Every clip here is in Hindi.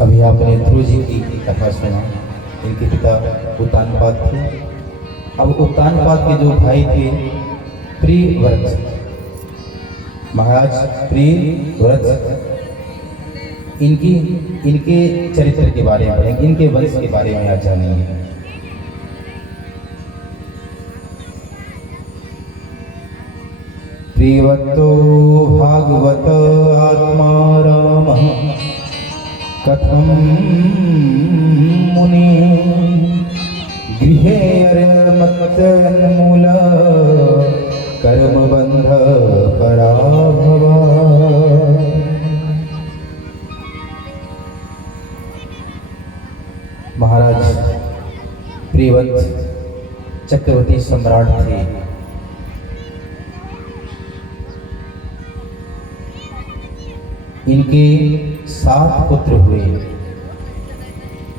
अभी आपने ध्रुव जी की कथा सुना। इनके पिता उत्तानपाद थे। अब उत्तानपाद के जो भाई थे प्रियव्रत, महाराज प्रियव्रत, इनके चरित्र के बारे में पढ़ेंगे, इनके वंश के बारे में आज जानेंगे। प्रियव्रतो भागवत आत्मा रामः कथम मुनि गृहे अर्यमत्तन्मूल कर्मबंध पराभवा। महाराज प्रियव्रत चक्रवर्ती सम्राट थे। इनके 7 पुत्र हुए।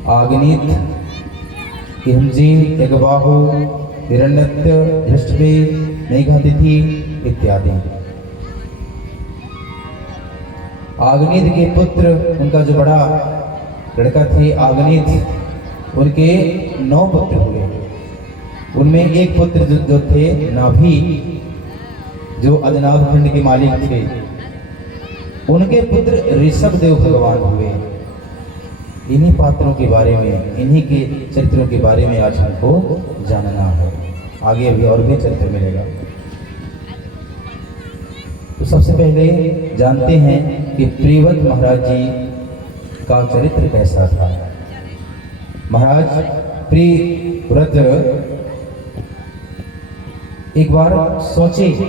आग्नित, किंजी, यज्ञबाहु, हिरण्यत्य, धृष्टवे, मेघातिथि इत्यादि। आग्नित के पुत्र, उनका जो बड़ा लड़का थे आग्नित, उनके 9 पुत्र हुए। उनमें एक पुत्र जो थे नाभि, जो अजनाभ खंड के मालिक थे, उनके पुत्र ऋषभदेव भगवान हुए। इन्हीं पात्रों के बारे में, इन्हीं के चरित्रों के बारे में आज हमको जानना है। आगे अभी और भी चरित्र मिलेगा। तो सबसे पहले जानते हैं कि प्रियव्रत महाराज जी का चरित्र कैसा था। महाराज प्रियव्रत एक बार सोचे कि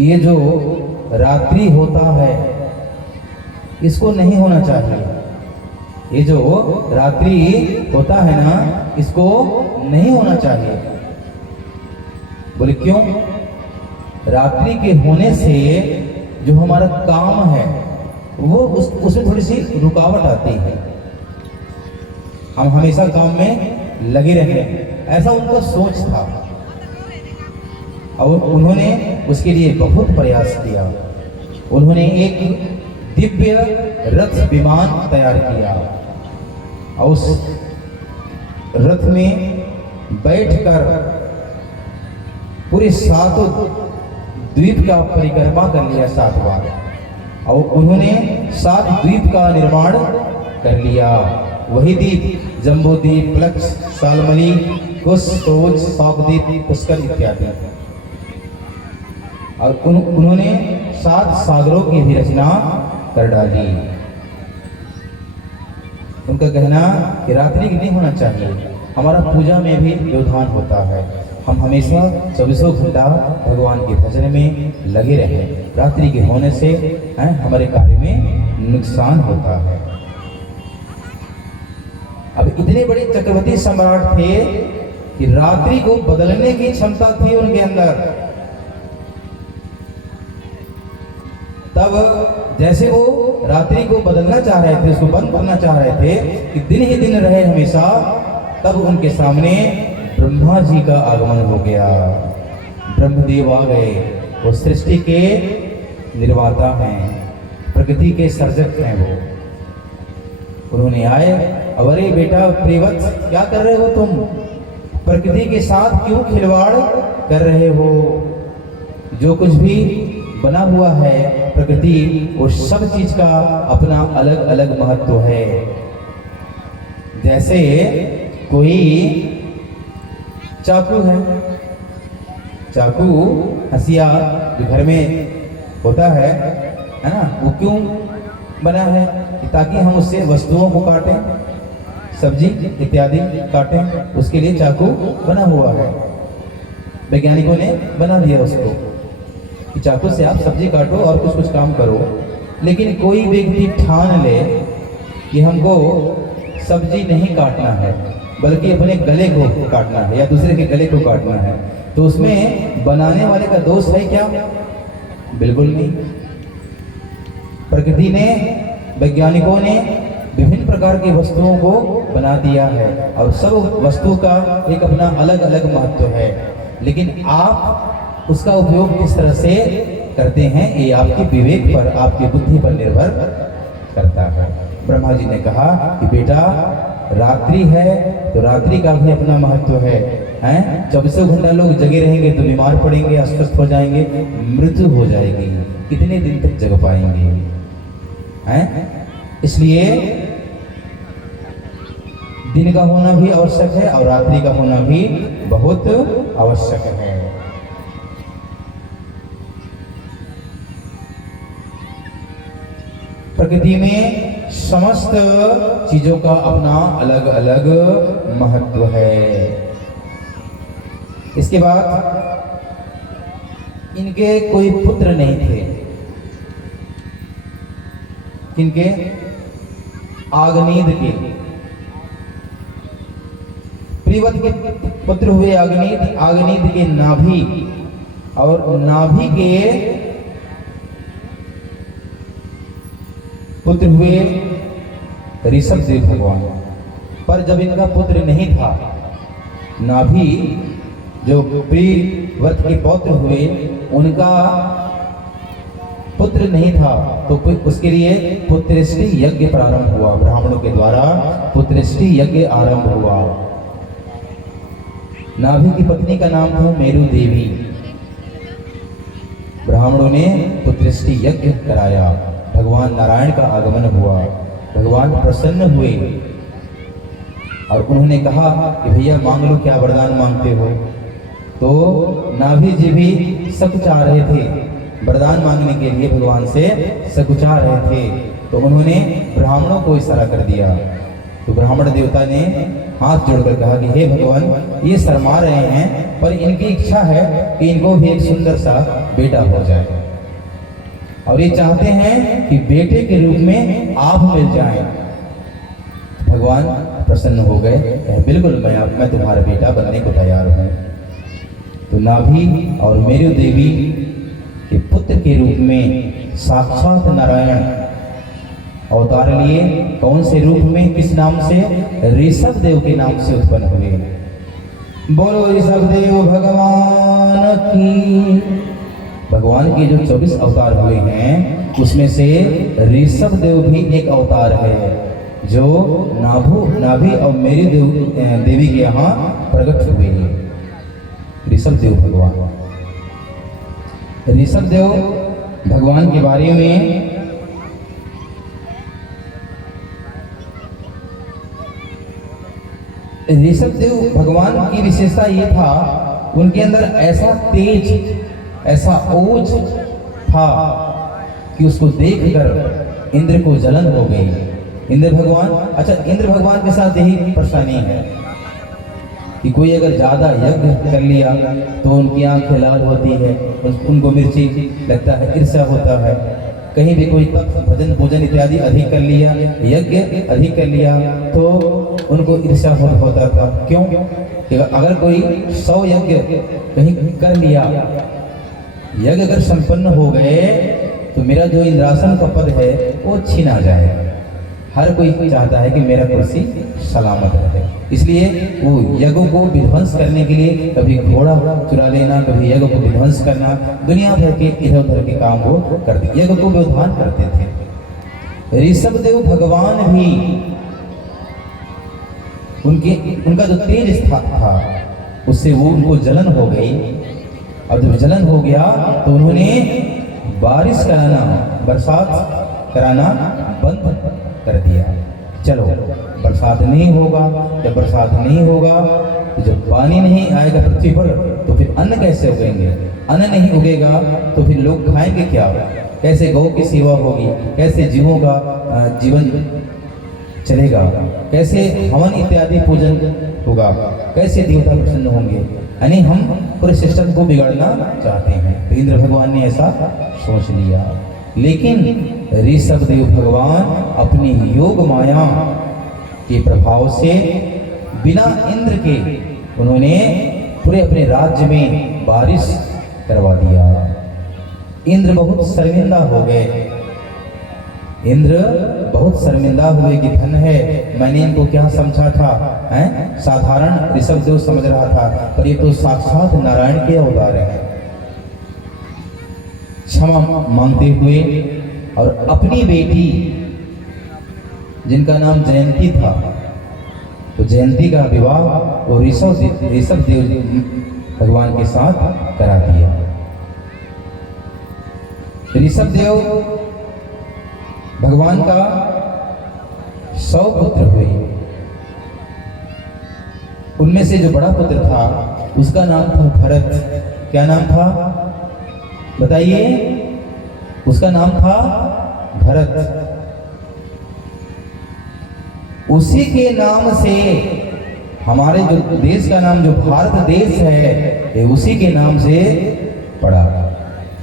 ये जो रात्रि होता है इसको नहीं होना चाहिए। ये जो रात्रि होता है ना, इसको नहीं होना चाहिए। बोले क्यों? रात्रि के होने से जो हमारा काम है वो उसमें थोड़ी सी रुकावट आती है। हम हमेशा काम में लगे रहें, ऐसा उनका सोच था। और उन्होंने उसके लिए बहुत प्रयास किया। उन्होंने एक दिव्य रथ विमान तैयार किया और उस रथ में बैठकर पूरे 7 द्वीप का परिक्रमा कर लिया 7 बार। और उन्होंने 7 द्वीप का निर्माण कर लिया। वही द्वीप जम्बूद्वीप, प्लक्ष, सालमली, कुश, तोज, सागद्वीप, पुष्कर इत्यादि। और उन्होंने 7 सागरों की भी रचना कर डाली। उनका कहना कि रात्रि नहीं होना चाहिए। हमारा पूजा में भी व्यवधान होता है। हम हमेशा 24 घंटा भगवान के भजन में लगे रहें। रात्रि के होने से हमारे कार्य में नुकसान होता है। अब इतने बड़े चक्रवर्ती सम्राट थे कि रात्रि को बदलने की क्षमता थी उनके अंदर। तब जैसे वो रात्रि को बदलना चाह रहे थे, उसको बंद करना चाह रहे थे कि दिन ही दिन रहे हमेशा, तब उनके सामने ब्रह्मा जी का आगमन हो गया। ब्रह्मदेव आ गए। वो सृष्टि के निर्माता हैं, प्रकृति के सर्जक हैं। वो उन्होंने आए, अरे बेटा प्रियव्रत, क्या कर रहे हो तुम? प्रकृति के साथ क्यों खिलवाड़ कर रहे हो? जो कुछ भी बना हुआ है प्रकृति, वो सब चीज का अपना अलग अलग महत्व है। जैसे कोई चाकू है, चाकू हंसिया जो घर में होता है ना, वो क्यों बना है? ताकि हम उससे वस्तुओं को काटें, सब्जी इत्यादि काटें। उसके लिए चाकू बना हुआ है। वैज्ञानिकों ने बना दिया उसको कि चाकू से आप सब्जी काटो और कुछ काम करो। लेकिन कोई व्यक्ति ठान ले कि हमको सब्जी नहीं काटना है, बल्कि अपने गले को काटना है या दूसरे के गले को काटना है, तो उसमें बनाने वाले का दोष है क्या? बिल्कुल नहीं। प्रकृति ने, वैज्ञानिकों ने विभिन्न प्रकार की वस्तुओं को बना दिया है और सब वस्तु का एक अपना अलग अलग महत्व है। लेकिन आप उसका उपयोग किस तरह से करते हैं ये आपके विवेक पर, आपकी बुद्धि पर निर्भर करता है। ब्रह्मा जी ने कहा कि बेटा रात्रि है तो रात्रि का भी अपना महत्व है, हैं? 24 घंटा लोग जगे रहेंगे तो बीमार पड़ेंगे, अस्वस्थ हो जाएंगे, मृत्यु हो जाएगी, कितने दिन तक जग पाएंगे, हैं? इसलिए दिन का होना भी आवश्यक है और रात्रि का होना भी बहुत आवश्यक है। प्रकृति में समस्त चीजों का अपना अलग अलग महत्व है। इसके बाद इनके कोई पुत्र नहीं थे। किनके? आग्नेय के। प्रियव्रत के पुत्र हुए आग्नेय, आग्नेय के नाभि, और नाभि के पुत्र हुए ऋषभदेव भगवान। पर जब इनका पुत्र नहीं था, नाभि जो प्रियव्रत के पौत्र हुए उनका पुत्र नहीं था, तो उसके लिए पुत्रेष्टि यज्ञ प्रारंभ हुआ। ब्राह्मणों के द्वारा पुत्रेष्टि यज्ञ आरंभ हुआ। नाभि की पत्नी का नाम था मेरु देवी। ब्राह्मणों ने पुत्रेष्टि यज्ञ कराया, भगवान नारायण का आगमन हुआ, भगवान प्रसन्न हुए और उन्होंने कहा कि भैया मांग लो, क्या वरदान मांगते हो। तो नाभि जी भी सकुचा रहे थे, वरदान मांगने के लिए भगवान से सकुचा रहे थे। तो उन्होंने ब्राह्मणों को इशारा कर दिया। तो ब्राह्मण देवता ने हाथ जोड़कर कहा कि हे भगवान, ये शर्मा रहे हैं, पर इनकी इच्छा है कि इनको भी एक सुंदर सा बेटा हो जाए और ये चाहते हैं कि बेटे के रूप में आप मिल जाएं। भगवान प्रसन्न हो गए, बिल्कुल मैं तुम्हारा बेटा बनने को तैयार हूँ। तो नाभि और मेरु देवी के पुत्र के रूप में साक्षात नारायण अवतार लिए। कौन से रूप में, किस नाम से? ऋषभ देव के नाम से उत्पन्न हुए। बोलो ऋषभ देव भगवान की। भगवान के जो 24 अवतार हुए हैं उसमें से ऋषभ देव भी एक अवतार है, जो नाभि और मेरी देवी के यहाँ प्रकट हुए हैं। ऋषभ देव भगवान, ऋषभ देव भगवान के बारे में ऋषभ देव भगवान की विशेषता ये था, उनके अंदर ऐसा तेज, ऐसा ओज था कि उसको देखकर इंद्र को जलन हो गई। इंद्र भगवान, अच्छा इंद्र भगवान के साथ यही परेशानी है कि कोई अगर ज्यादा यज्ञ कर लिया तो उनकी आंखें लाल होती है, उनको मिर्ची लगता है, ईर्ष्या होता है। कहीं भी कोई भजन पूजन इत्यादि अधिक कर लिया, यज्ञ अधिक कर लिया तो उनको ईर्ष्या होता था। क्यों? कि अगर कोई 100 यज्ञ कहीं कर लिया, यज्ञ अगर संपन्न हो गए तो मेरा जो इंद्रासन का पद है वो छीना जाए। हर कोई चाहता है कि मेरा कुर्सी सलामत रहे, इसलिए वो यज्ञ को विध्वंस करने के लिए कभी घोड़ा चुरा लेना, कभी यज्ञ को विध्वंस करना, दुनिया भर के इधर उधर के काम वो करते, यज्ञ को विध्वंस करते थे। ऋषभ देव भगवान भी उनका जो तेज था उससे वो उनको जलन हो गई, और जब जलन हो गया तो उन्होंने बारिश कराना, बरसात कराना बंद कर दिया। चलो बरसात नहीं होगा, जब बरसात नहीं होगा तो जब पानी नहीं आएगा पृथ्वी पर तो फिर अन्न कैसे उगेंगे? अन्न नहीं उगेगा तो फिर लोग खाएंगे क्या? कैसे गौ की सेवा होगी? कैसे जीवों का जीवन चलेगा? कैसे हवन इत्यादि पूजन होगा? कैसे देवता प्रसन्न होंगे? यानी हम पूरे सिस्टम को बिगाड़ना चाहते हैं। तो इंद्र भगवान ने ऐसा सोच लिया, लेकिन ऋषभ देव भगवान अपनी योग माया के प्रभाव से बिना इंद्र के उन्होंने पूरे अपने राज्य में बारिश करवा दिया। इंद्र बहुत शर्मिंदा हो गए, इंद्र बहुत शर्मिंदा हुए कि धन है, मैंने इनको क्या समझा था, हैं? साधारण ऋषभ देव समझ रहा था, पर ये तो साक्षात नारायण के अवतार है। क्षमा मांगते हुए और अपनी बेटी जिनका नाम जयंती था, तो जयंती का विवाह वो ऋषभ देव भगवान के साथ करा दिया। ऋषभ देव भगवान का 100 पुत्र हुए। उनमें से जो बड़ा पुत्र था उसका नाम था भरत। क्या नाम था बताइए? उसका नाम था भरत। उसी के नाम से हमारे जो देश का नाम जो भारत देश है, ये उसी के नाम से पड़ा।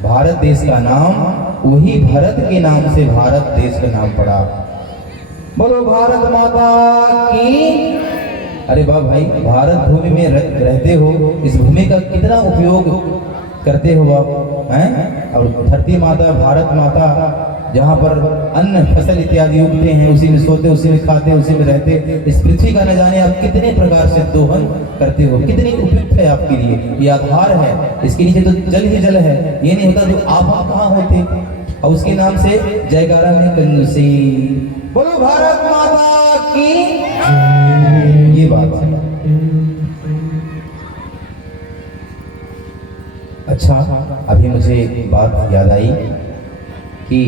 भारत देश का नाम वही भरत के नाम से भारत देश का नाम पड़ा। बोलो भारत माता की। अरे वाह भाई, भारत भूमि में रहते हो, इस भूमि का कितना उपयोग करते हो आप हैं? और धरती माता, भारत माता, जहाँ पर अन्न फसल इत्यादि उगते हैं, उसी में सोते, उसी में खाते, उसी में रहते। इस पृथ्वी का न जाने आप कितने प्रकार से दोहन करते हो, कितनी उपयुक्त है आपके लिए। ये आधार है, इसके नीचे तो जल ही जल है। ये नहीं होता जो आप कहाँ होते। और उसके नाम से जयकारा में कंजूसी। बोलो भारत माता की। ये बात है। अच्छा, अभी मुझे बात याद आई कि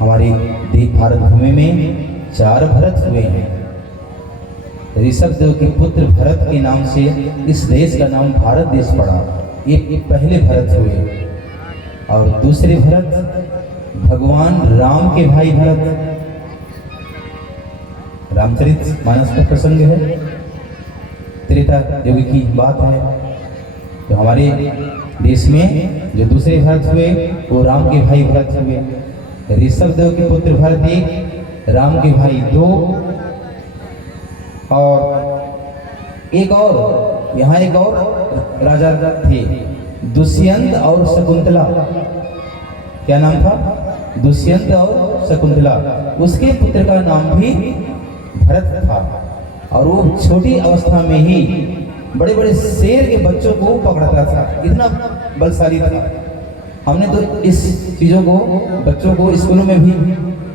हमारे भारत भूमि में 4 भरत हुए हैं। ऋषभ देव के पुत्र भरत के नाम से इस देश का नाम भारत देश पड़ा। ये पहले भरत हुए। और दूसरे भरत भगवान राम के भाई भरत। रामचरित मानस का प्रसंग है, त्रेता युग की बात है। तो हमारे देश में जो दूसरे भरत हुए वो राम के भाई भरत हुए। ऋषभ देव के पुत्र भरत 1, राम के भाई 2, और एक और यहाँ एक और राजा थे, दुष्यंत और शकुंतला। क्या नाम था? दुष्यंत और शकुंतला। उसके पुत्र का नाम भी भरत था। और वो छोटी अवस्था में ही बड़े बड़े शेर के बच्चों को पकड़ता था, इतना बलशाली था। हमने तो इस चीज़ों को बच्चों को स्कूलों में भी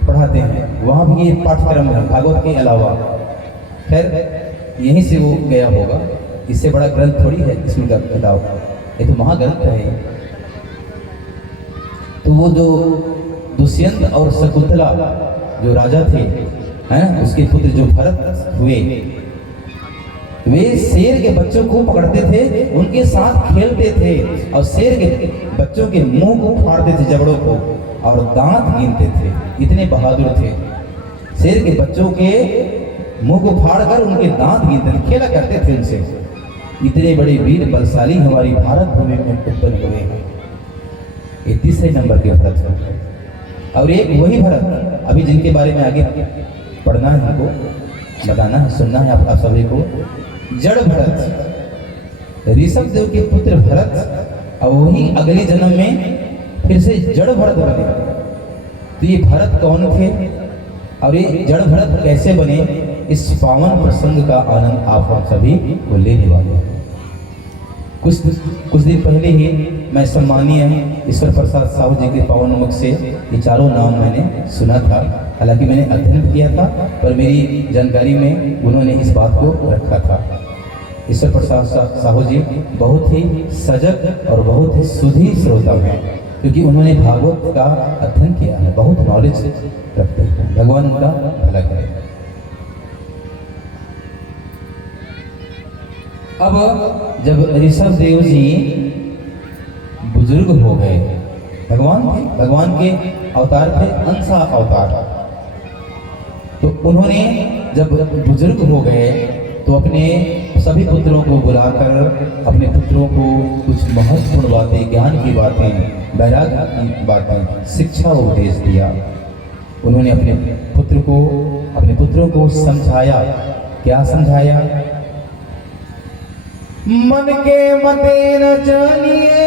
पढ़ाते हैं, वहाँ भी ये पाठ्यक्रम है भागवत के अलावा। खैर यहीं से वो गया होगा, इससे बड़ा ग्रंथ थोड़ी है स्कूल का किताब, ये तो महाग्रंथ है। तो वो जो दुष्यंत और शकुंतला जो राजा थे हैं, उसके पुत्र जो भरत हुए, वे शेर के बच्चों को पकड़ते थे, उनके साथ खेलते थे और शेर के बच्चों के मुंह को फाड़ते थे, जबड़ों को, और दांत गिनते थे। इतने बहादुर थे। शेर के बच्चों के मुंह को फाड़कर उनके दांत गिनते थे, खेला करते थे उनसे। इतने बड़े वीर बलशाली हमारी भारत भूमि में उत्पन्न हुए हैं। ये तीसरे नंबर के भरत हैं। और एक वही भरत अभी जिनके बारे में आगे पढ़ना है, हमको बताना है, सुनना है आप सभी को। जड़ भरत, ऋषभ देव के पुत्र भरत, और वही अगले जन्म में फिर से जड़ भरत बने। तो ये भरत कौन थे और ये जड़ भरत कैसे बने, इस पावन प्रसंग का आनंद आप हम सभी को लेने वाले हैं। कुछ दिन पहले ही मैं सम्मानीय ईश्वर प्रसाद साहू जी के पावन मुख से ये चारों नाम मैंने सुना था। हालांकि मैंने अध्ययन किया था, पर मेरी जानकारी में उन्होंने इस बात को रखा था। ईश्वर प्रसाद साहू जी बहुत ही सजग और बहुत ही सुधी श्रोता हैं, क्योंकि उन्होंने भागवत का अध्ययन किया है, बहुत नॉलेज रखते हैं। भगवान उनका भला करे। अब जब ऋषभ देव जी बुजुर्ग हो गए, भगवान के अवतार थे, अंशा अवतार, तो उन्होंने जब बुजुर्ग हो गए तो अपने सभी पुत्रों को बुलाकर अपने पुत्रों को कुछ महत्वपूर्ण बातें, ज्ञान की बातें, वैराग्य की बातें, शिक्षा उपदेश दिया। उन्होंने अपने पुत्रों को समझाया। क्या समझाया? मन के मते न जानिए,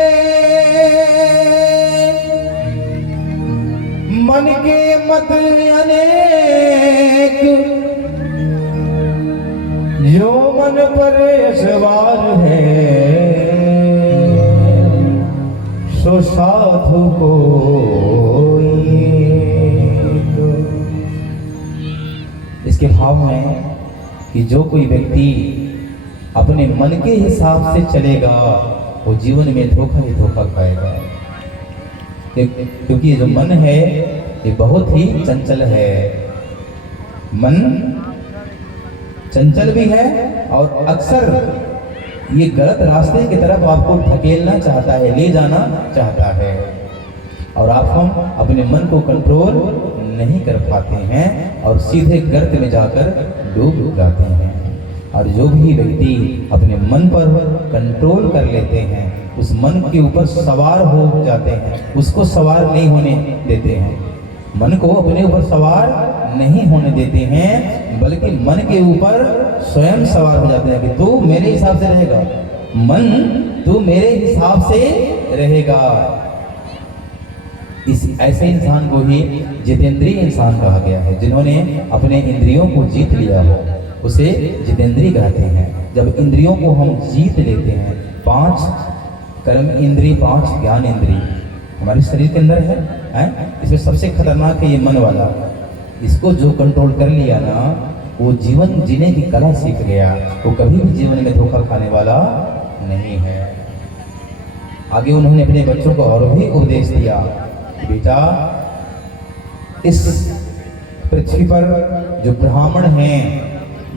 मन के मत अनेक, जो मन पर सवार है सो साधु को इसके भाव में कि जो कोई व्यक्ति अपने मन के हिसाब से चलेगा वो जीवन में धोखा ही धोखा खाएगा। क्योंकि ये जो मन है ये बहुत ही चंचल है। मन चंचल भी है और अक्सर ये गलत रास्ते की तरफ आपको धकेलना चाहता है, ले जाना चाहता है, और हम अपने मन को कंट्रोल नहीं कर पाते हैं और सीधे गर्त में जाकर डूब जाते हैं। और जो भी व्यक्ति अपने मन पर कंट्रोल कर लेते हैं, उस मन के ऊपर सवार हो जाते हैं, उसको सवार नहीं होने देते हैं, मन को अपने ऊपर सवार नहीं होने देते हैं, बल्कि मन के ऊपर स्वयं सवार हो जाते हैं कि तू मेरे हिसाब से रहेगा, मन तू मेरे हिसाब से रहेगा। इस ऐसे इंसान को ही जितेंद्रिय इंसान कहा गया है। जिन्होंने अपने इंद्रियों को जीत लिया हो उसे जितेंद्रिय कहते हैं। जब इंद्रियों को हम जीत लेते हैं, 5 कर्म इंद्रिय, 5 ज्ञान इंद्रिय हमारे शरीर के अंदर है, इसमें सबसे खतरनाक है ये मन वाला। इसको जो कंट्रोल कर लिया ना, वो जीवन जीने की कला सीख गया, वो कभी भी जीवन में धोखा खाने वाला नहीं है। आगे उन्होंने अपने बच्चों को और भी उपदेश दिया, बेटा इस पृथ्वी पर जो ब्राह्मण हैं,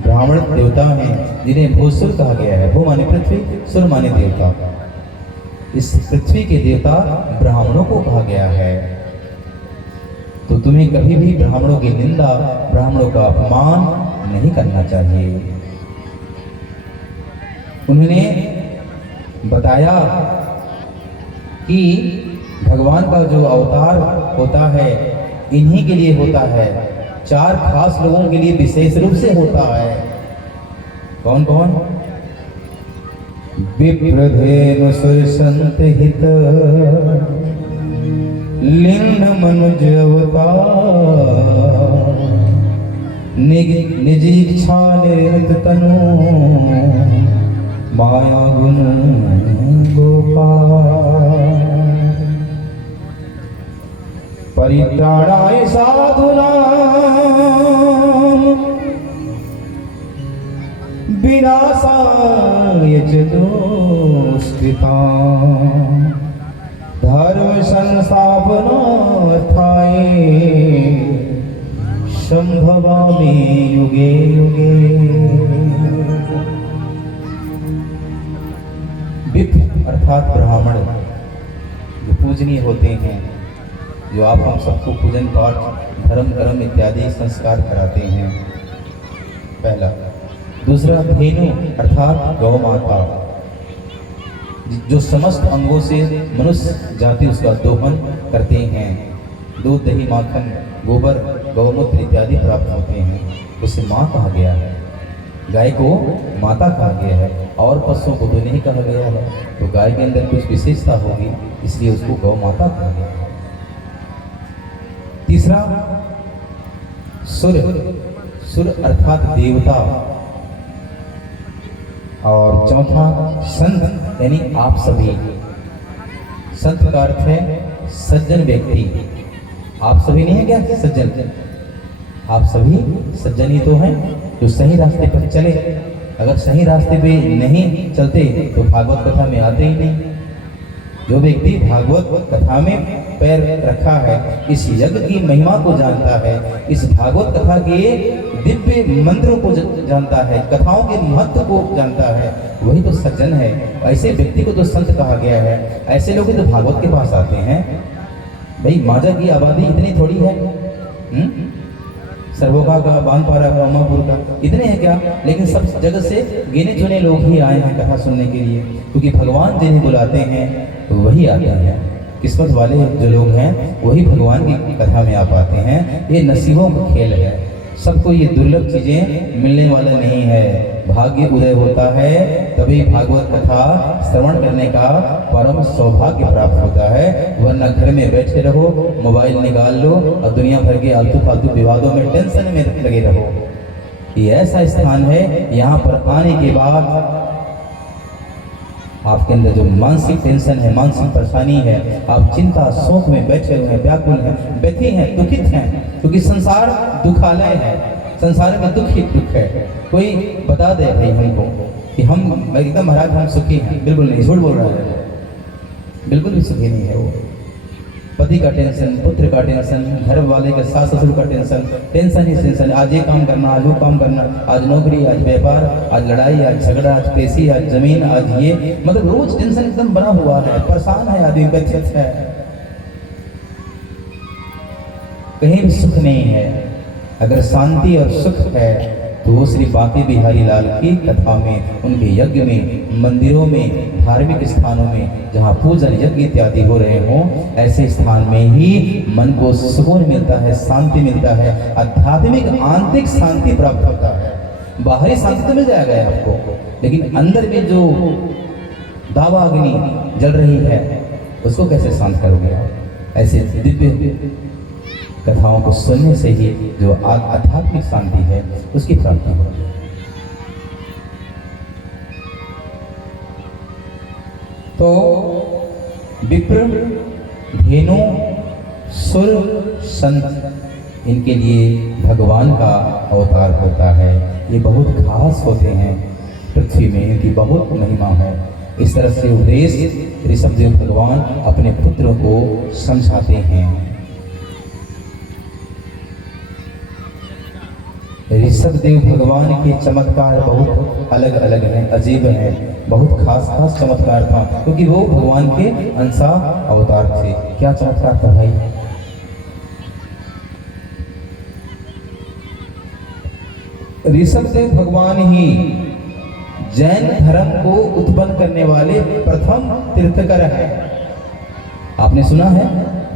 ब्राह्मण देवता हैं, जिन्हें भूसुर कहा गया है, भू माने पृथ्वी, सुर माने देवता, इस पृथ्वी के देवता ब्राह्मणों को कहा गया है। तो तुम्हें कभी भी ब्राह्मणों की निंदा, ब्राह्मणों का अपमान नहीं करना चाहिए। उन्होंने बताया कि भगवान का जो अवतार होता है इन्हीं के लिए होता है, 4 खास लोगों के लिए विशेष रूप से होता है। कौन कौन? विप्रधेनु सुर संत हित, लिंग मनुज अवतार, निज इच्छा निर्मित तनु, माया गुण गोपाल, परित्राणाय साधूनां, विनाशाय च दुष्कृतां, धर्म संस्थापनार्थाय संभवामि युगे युगे। विप्र अर्थात ब्राह्मण जो पूजनीय होते हैं, जो आप हम सबको पूजन पाठ, धर्म कर्म इत्यादि संस्कार कराते हैं, पहला। दूसरा धेनु अर्थात गौ माता, जो समस्त अंगों से मनुष्य जाति उसका दोहन करते हैं, दूध दही माखन गोबर गौमूत्र इत्यादि प्राप्त होते हैं, उसे माँ कहा गया है। गाय को माता कहा गया है, और पशुओं को तो नहीं कहा गया है, तो गाय के अंदर कुछ विशेषता होगी इसलिए उसको गौ माता कहा गया है। तीसरा सुर, सुर अर्थात देवता, और चौथा संत यानी आप सभी। संत का अर्थ है सज्जन व्यक्ति। आप सभी नहीं है क्या सज्जन? आप सभी सज्जन ही तो हैं जो सही रास्ते पर चले। अगर सही रास्ते पे नहीं चलते तो भागवत कथा में आते ही नहीं। जो व्यक्ति भागवत कथा में पैर रखा है, इस यज्ञ की महिमा को जानता है, इस भागवत कथा के दिव्य मंत्रों को जानता है, कथाओं के महत्व को जानता है, वही तो सज्जन है। ऐसे व्यक्ति को तो संत कहा गया है। ऐसे लोग तो भागवत के पास आते हैं। भाई माजा की आबादी इतनी थोड़ी है, सरवोका का, बानपारा का, अम्मापुर का, इतने हैं क्या? लेकिन सब जगह से गिने चुने लोग ही आए हैं कथा सुनने के लिए, क्योंकि भगवान जिन्हें बुलाते हैं तो वही आते हैं। किस्मत वाले जो लोग हैं वही भगवान की कथा में आ पाते हैं। ये नसीबों का खेल है, सबको ये दुर्लभ चीजें मिलने वाला नहीं है। भाग्य उदय होता है तभी भागवत कथा श्रवण करने का परम सौभाग्य प्राप्त होता है, वरना घर में बैठे रहो, मोबाइल निकाल लो और दुनिया भर के आलतू फालतू विवादों में टेंशन में लगे रहो। ये ऐसा स्थान है, यहाँ पर आने के बाद आपके अंदर जो मानसिक टेंशन है, मानसिक परेशानी है, आप चिंता शोक में बैठे हुए हैं, व्याकुल हैं, व्यथी हैं, दुखित हैं, क्योंकि संसार दुखालय है, संसार में दुख ही दुख है। कोई बता दे भाई हमको कि हम एकदम महाराज हम सुखी हैं, बिल्कुल नहीं, झूठ बोल रहा है, बिल्कुल भी सुखी नहीं है वो। पति का टेंशन, पुत्र का टेंशन, घर वाले का, सास ससुर का टेंशन, टेंशन ही टेंशन, आज ये काम करना, आज वो काम करना, आज नौकरी, आज व्यापार, आज लड़ाई, आज झगड़ा, आज पेशी, आज जमीन, आज ये, मतलब रोज टेंशन एकदम बना हुआ है, परेशान है आदमी, व्यथित है, कहीं भी सुख नहीं है। अगर शांति और सुख है तो वो श्री बांके बिहारी लाल की कथा में, उनके यज्ञ में, मंदिरों में, धार्मिक स्थानों में जहाँ पूजन यज्ञ इत्यादि हो रहे हों, ऐसे स्थान में ही मन को सुकून मिलता है, शांति मिलता है, आध्यात्मिक आंतरिक शांति प्राप्त होता है। बाहरी शांति तो मिल जाएगा आपको, लेकिन अंदर में जो दावा अग्नि जल रही है उसको कैसे शांत करोगे आप? ऐसे दिव्य कथाओं को सुनने से ही जो आध्यात्मिक शांति है उसकी प्राप्ति होगी। तो विप्र, धेनु, सुर, संत, इनके लिए भगवान का अवतार होता है। ये बहुत खास होते हैं पृथ्वी में, इनकी बहुत महिमा है। इस तरह से उपदेश ऋषभदेव भगवान अपने पुत्रों को समझाते हैं। ऋषभदेव भगवान के चमत्कार बहुत अलग अलग हैं, अजीब हैं, बहुत खास खास चमत्कार था, क्योंकि वो भगवान के अंशा अवतार थे। क्या चमत्कार था भाई? ऋषभदेव भगवान ही जैन धर्म को उत्पन्न करने वाले प्रथम तीर्थकर हैं। आपने सुना है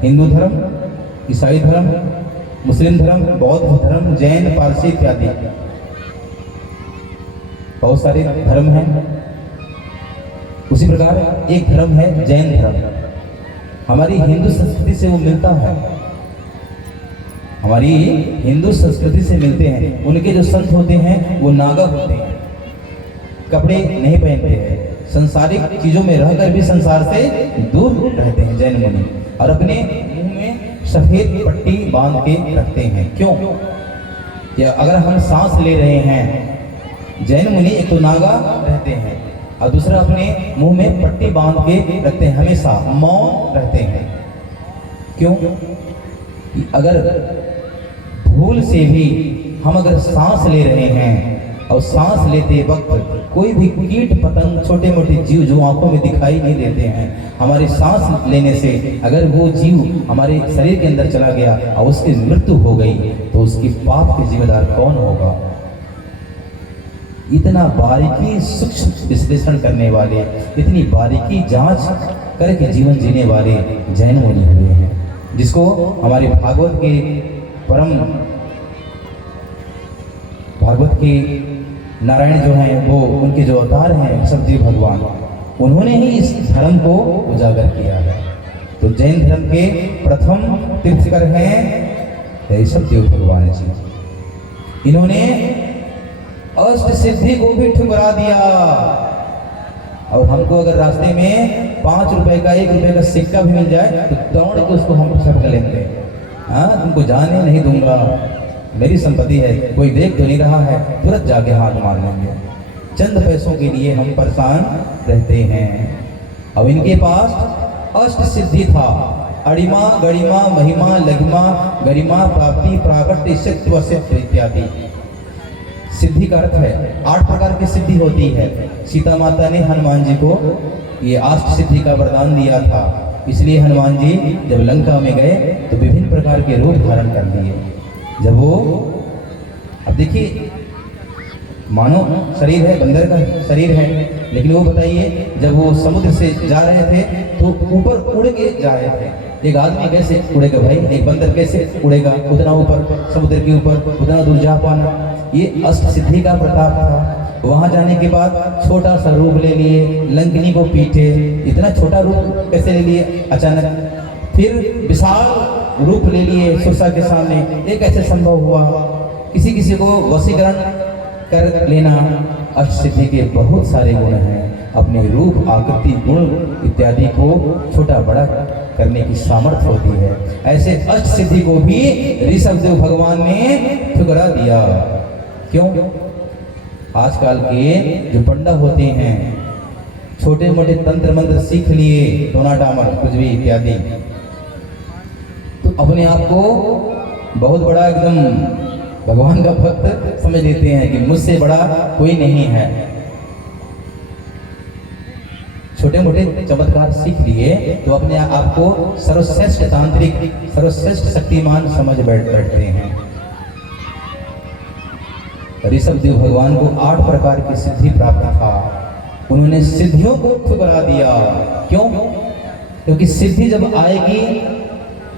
हिंदू धर्म, ईसाई धर्म, मुस्लिम धर्म, बौद्ध धर्म, जैन, पारसी इत्यादि बहुत सारे धर्म हैं। उसी प्रकार एक धर्म है जैन धर्म, हमारी हिंदू संस्कृति से वो मिलता है, हमारी हिंदू संस्कृति से मिलते हैं। उनके जो संत होते हैं वो नागा होते हैं, कपड़े नहीं पहनते हैं, संसारिक चीजों में रहकर भी संसार से दूर रहते हैं जैन मुनि, और अपने मुंह में सफेद पट्टी बांध के रखते हैं। क्यों? या अगर हम सांस ले रहे हैं, जैन मुनि एक तो नागा रहते हैं और दूसरा अपने मुंह में पट्टी बांध के रखते हैं, हमेशा मौन रहते हैं। क्यों? अगर भूल से भी हम अगर सांस ले रहे हैं और सांस लेते वक्त कोई भी कीट पतंग, छोटे मोटे जीव जो आंखों में दिखाई नहीं देते हैं, हमारी सांस लेने से अगर वो जीव हमारे शरीर के अंदर चला गया और उसकी मृत्यु हो गई तो उसकी पाप के जिम्मेदार कौन होगा? इतना बारीकी सूक्ष्म विश्लेषण करने वाले, इतनी बारीकी जांच करके जीवन जीने वाले जैन मुनि हुए हैं, जिसको हमारे भागवत के नारायण जो हैं वो उनके जो अवतार हैं ऋषभदेव भगवान, उन्होंने ही इस धर्म को उजागर किया है। तो जैन धर्म के प्रथम तीर्थकर हैं ऋषभदेव भगवान जी। इन्होंने अष्ट सिद्धि को भी ठुकरा दिया। और हमको अगर रास्ते में 5 रुपए का 1 रुपए का सिक्का भी मिल जाए तो दौड़ के उसको हम छप लेते हैं। हाँ, तुमको जाने नहीं दूंगा, मेरी संपत्ति है, कोई देख तो नहीं रहा है, तुरंत जाके हाथ मार लेंगे। चंद पैसों के लिए हम परेशान रहते हैं। अब इनके पास अष्ट सिद्धि था, अड़िमा, गड़िमा, महिमा, लघिमा, गरिमा, प्राप्ति, प्राकट्य, सत्व, सिद्ध इत्यादि। सिद्धि का अर्थ है 8 प्रकार की सिद्धि होती है। सीता माता ने हनुमान जी को ये अष्ट सिद्धि का वरदान दिया था, इसलिए हनुमान जी जब लंका में गए तो विभिन्न प्रकार के रूप धारण कर लिए। जब वो, अब देखिए, मानो शरीर है, बंदर का शरीर है, लेकिन वो बताइए जब वो समुद्र से जा रहे थे तो ऊपर उड़ के जा रहे थे। एक आदमी कैसे उड़ेगा भाई? एक बंदर कैसे उड़ेगा उतना ऊपर, समुद्र के ऊपर उतना दूर जा पाना? ये अष्ट सिद्धि का प्रताप था। वहां जाने के बाद छोटा सा रूप ले लिए, लंकनी को पीटे। इतना छोटा रूप कैसे ले लिए अचानक? फिर विशाल रूप ले लिए सुरसा के सामने। ये कैसे संभव हुआ? किसी को वशीकरण कर लेना। अष्ट सिद्धि के बहुत सारे गुण हैं। अपने रूप, आकृति, गुण इत्यादि को छोटा बड़ा करने की सामर्थ्य होती है। ऐसे अष्ट सिद्धि को भी ऋषभ देव भगवान ने ठुकरा दिया। क्यों? आजकल के जो पंडा होते हैं, छोटे मोटे तंत्र मंत्र सीख लिए, टोना टामर कुछ भी इत्यादि, तो अपने आप को बहुत बड़ा एकदम भगवान का भक्त समझ लेते हैं कि मुझसे बड़ा कोई नहीं है। छोटे मोटे चमत्कार सीख लिए तो अपने आप को सर्वश्रेष्ठ तांत्रिक, सर्वश्रेष्ठ शक्तिमान समझ बैठते हैं। ऋषभ देव भगवान को 8 प्रकार की सिद्धि प्राप्त था। उन्होंने सिद्धियों को ठुकरा दिया। क्यों? क्योंकि सिद्धि जब आएगी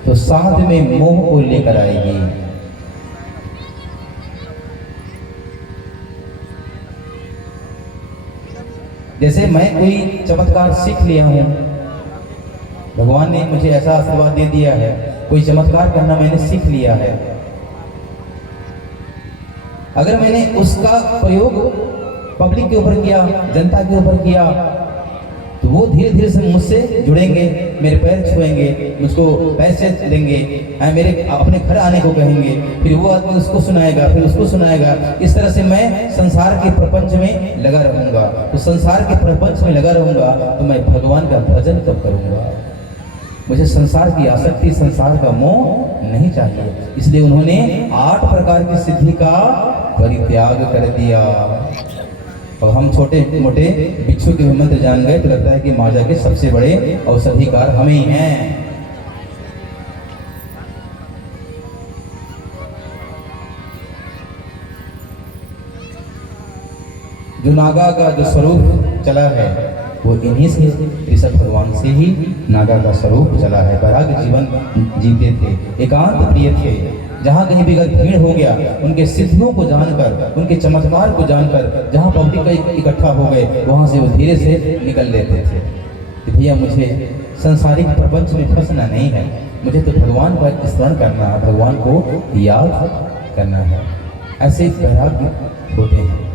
तो साथ में मोह को लेकर आएगी। जैसे मैं कोई चमत्कार सीख लिया हूं, भगवान ने मुझे ऐसा आशीर्वाद दे दिया है, कोई चमत्कार करना मैंने सीख लिया है, अगर मैंने उसका प्रयोग पब्लिक के ऊपर किया, जनता के ऊपर किया, तो वो धीरे धीरे से मुझसे जुड़ेंगे, मेरे पैर छुएंगे, मुझको पैसे देंगे, मेरे अपने घर आने को कहेंगे, फिर वो आदमी उसको सुनाएगा, फिर उसको सुनाएगा। इस तरह से मैं संसार के प्रपंच में लगा रहूंगा। तो संसार के प्रपंच में लगा रहूंगा तो मैं भगवान का भजन कब करूंगा? मुझे संसार की आसक्ति, संसार का मोह नहीं चाहिए। इसलिए उन्होंने 8 प्रकार की सिद्धि का परित्याग कर दिया। और हम छोटे मोटे बिच्छू के मंत्र जान गए तो लगता है कि माजा के सबसे बड़े औषधिकार हम ही हैं। जो नागा का जो स्वरूप चला है वो इन्हीं से, ऋषभ भगवान से ही नागा का स्वरूप चला है। वैराग्य जीवन जीते थे, एकांत प्रिय थे। जहाँ कहीं भी अगर भीड़ हो गया, उनके सिद्धियों को जानकर, उनके चमत्कार को जानकर, जहाँ पब्लिक इकट्ठा हो गए वहाँ से वो धीरे से निकल लेते थे कि भैया मुझे संसारिक प्रपंच में फंसना नहीं है, मुझे तो भगवान का स्मरण करना है, भगवान को याद करना है। ऐसे वैराग्य होते हैं।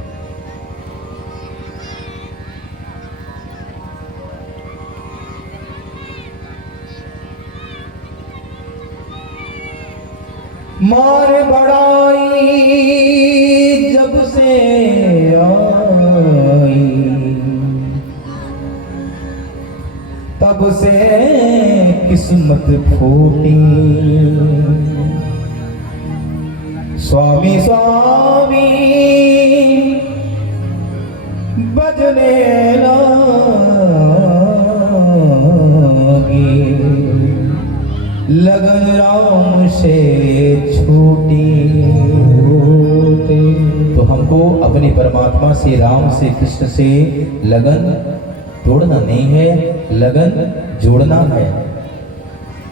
मार बड़ाई जब से आई, तब से किस्मत फूटी। स्वामी स्वामी बजने लगी, लगन राम से छूटी। तो हमको अपने परमात्मा से, राम से, कृष्ण से लगन तोड़ना नहीं है, लगन जोड़ना है।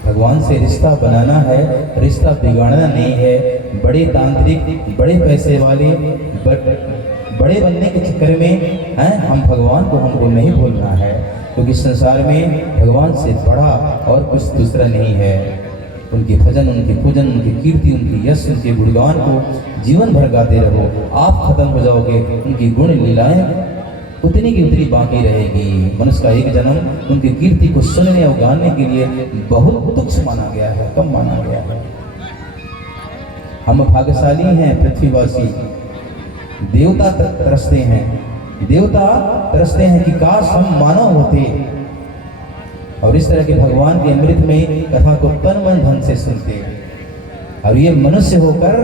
भगवान से रिश्ता बनाना है, रिश्ता बिगाड़ना नहीं है। बड़े तांत्रिक, बड़े पैसे वाले, बड़े बनने के चक्कर में हम भगवान को हमको नहीं भूलना है, क्योंकि संसार में भगवान से बड़ा और कुछ दूसरा नहीं है। उनके भजन, उनके पूजन, उनकी कीर्ति, उनकी यश, उनके गुणगान को जीवन भर गाते रहो। आप खत्म हो जाओगे, उनकी गुण लीलाएं उतनी की उतनी बाकी रहेगी। मनुष्य का एक जन्म उनकी कीर्ति को सुनने और गाने के लिए बहुत तुच्छ माना गया है, कम माना गया है। हम भाग्यशाली हैं पृथ्वीवासी। देवता तरसते हैं, देवता तरसते हैं कि काश हम मानव होते और इस तरह के भगवान के अमृत में कथा को तन मन धन से सुनते। और ये मनुष्य होकर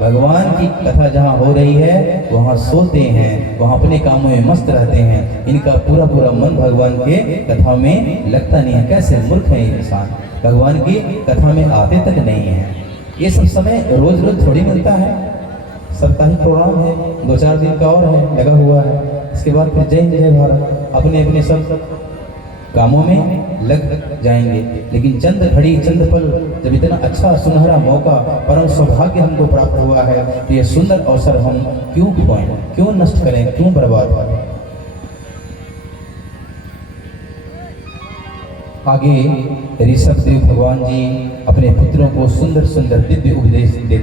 भगवान की कथा जहाँ हो रही है वहाँ सोते हैं, वहाँ अपने कामों में मस्त रहते हैं। इनका पूरा पूरा मन भगवान के कथा में लगता नहीं है। कैसे मूर्ख है ये इंसान, भगवान की कथा में आते तक नहीं है। ये सब समय रोज रोज थोड़ी मिलता है। साप्ताहिक प्रोग्राम है, 2-4 दिन का और है, लगा हुआ है। इसके बाद फिर जय हिंद जय भारत, अपने अपने सब कामों में लग जाएंगे। लेकिन चंद घड़ी, चंद पल, जब इतना अच्छा सुनहरा मौका, परम सौभाग्य हमको प्राप्त हुआ है, तो यह सुंदर अवसर हम क्यों खोएं, क्यों नष्ट करें, क्यों बर्बाद करें। आगे ऋषभ देव भगवान जी अपने पुत्रों को सुंदर सुंदर दिव्य उपदेश देते